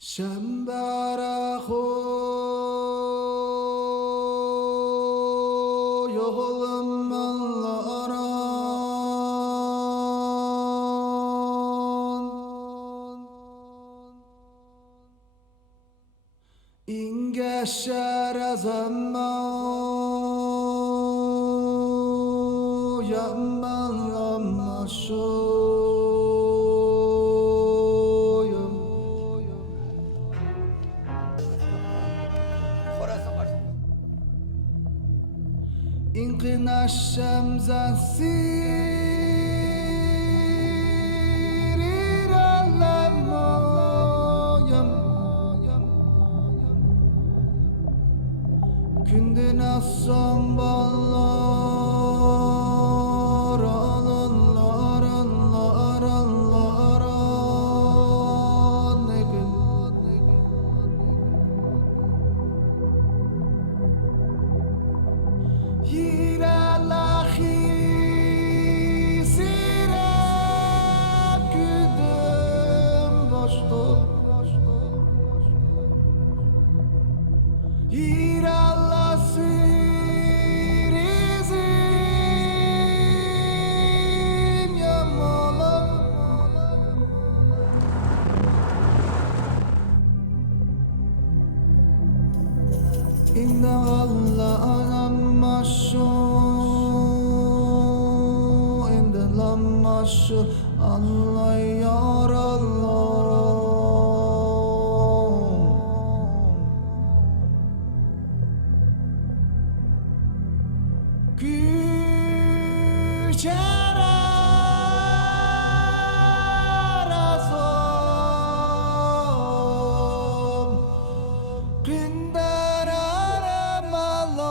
Şembara yolum aran inge şere zaman yaman amaşoyum İnkina şemzen sirir alemoyum Kündüne son ballar alanlar anlar anlar ne gün Yiralahi sirep güdüm boştu Yirala sirizim yamalım İnne Allah anammaşu İnne lammaşu anlayar Allah Güçere razım Günder aramalıya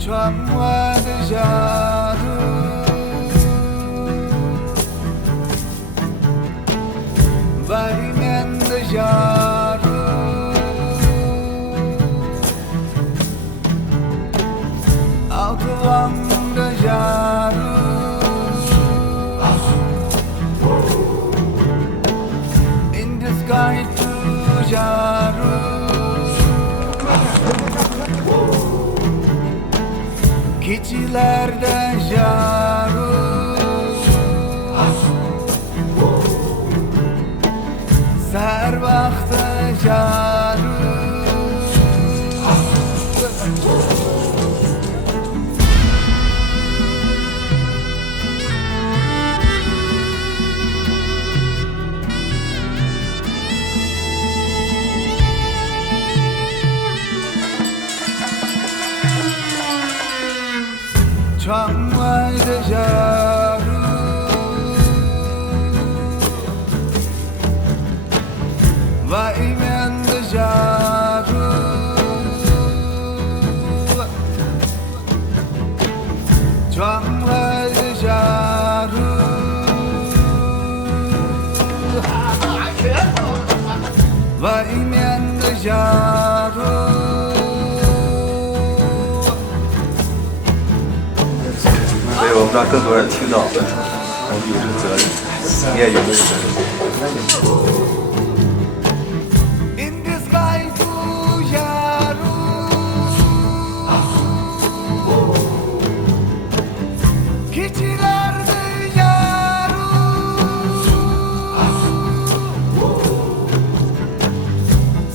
窗外的下雨，外面的下雨，奥特王的下雨。Sky to Jaru, keçilerde Jaru, ser vakti Jaru.窗外的下雨，外面的下雨，窗外的下雨，外面的下雨。所以我们让更多人听到，我们有这个责任，你也有这个责任。In the sky to Jaru, keçilerde Jaru,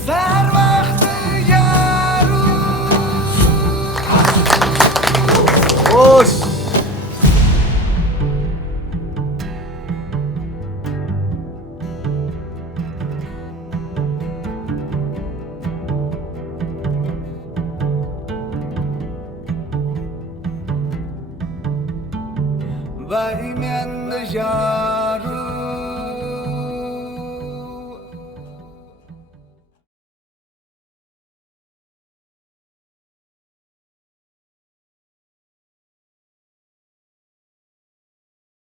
ser vakti Jaru. Hoş. Vai me anda já.